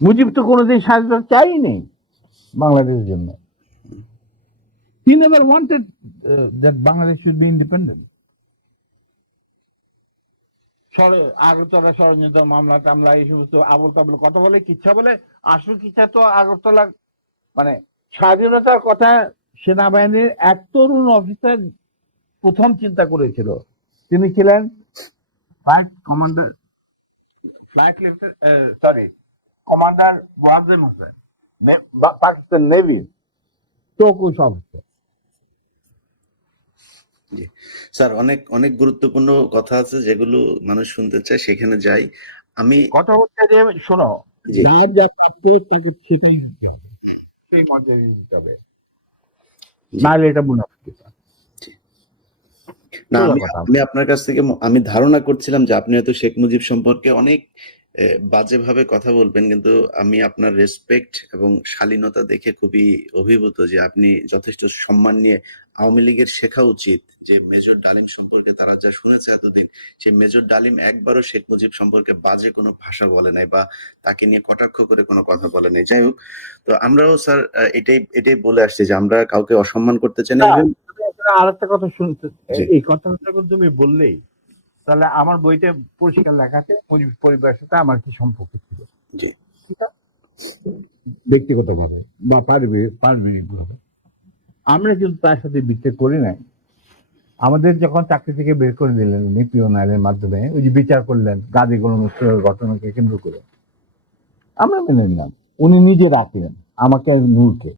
মুজিব তো কোনোদিন স্বাধীনতা চাইনি বাংলাদেশের জন্য। He never wanted that Bangladesh should be independent Agartala ষড়যন্ত্র মামলা টামলা এই সমস্ত আবল তাবল কথা বলে কিচ্ছা বলে আসল কিচ্ছা তো আগরতলা মানে স্বাধীনতার কথা সেনাবাহিনীর এক তরুণ অফিসার প্রথম চিন্তা করেছিল। তিনি ছিলেন flight commander flight sorry commander Wajem Hossain Pakistan নেভির চৌকুশ অফিসার স্যার অনেক অনেক গুরুত্বপূর্ণ কথা আছে যেগুলো মানুষ শুনতে চায় সেখানে যাই। আমি কথা হচ্ছে যে শোনো যার যা প্রাপ্য তাকে সেটাই দিতে হবে। সেই মর্যাদা দিতে হবে। নাহলে এটা মুনাফিকতা না আমি আপনার কাছ থেকে আমি ধারণা করছিলাম যে আপনি হয়তো শেখ মুজিব সম্পর্কে অনেক বাজেভাবে কথা বলবেন কিন্তু আমি আপনার রেসপেক্ট এবং শালীনতা দেখে খুবই অভিভূত যে আপনি যথেষ্ট সম্মান নিয়ে আওয়ামী লীগের শেখা উচিত যে মেজর ডালিম সম্পর্কে তারা যা শুনেছে এতদিন সেই মেজর ডালিম একবারও শেখ মুজিব সম্পর্কে বাজে কোনো ভাষা বলে নাই বা তাকে নিয়ে কটাক্ষ করে কোনো কথা বলে নাই যাই হোক তো আমরাও স্যার এটাই এটাই বলে আসছি যে আমরা কাউকে অসম্মান করতে চাই না আর একটা কথা শুনতে। এই কথাটা তুমি বললেই তাহলে আমার বইতে পরিষ্কার লেখাতে পরিবারের সাথে আমার কি সম্পর্ক ছিল? জি। ব্যক্তিগতভাবে বা পারিবারিক পারিবারিকভাবে। আমরা কিন্তু তার সাথে বিচার করি নাই। আমাদের যখন চাকরি থেকে বের করে দিলেন উনি পিওন আইনের মাধ্যমে ওই যে বিচার করলেন গাদি গণমুস্তের ঘটনাকে কেন্দ্র করে। আমরা মেনে নিলাম। উনি নিজে রাখলেন আমাকে নূরকে।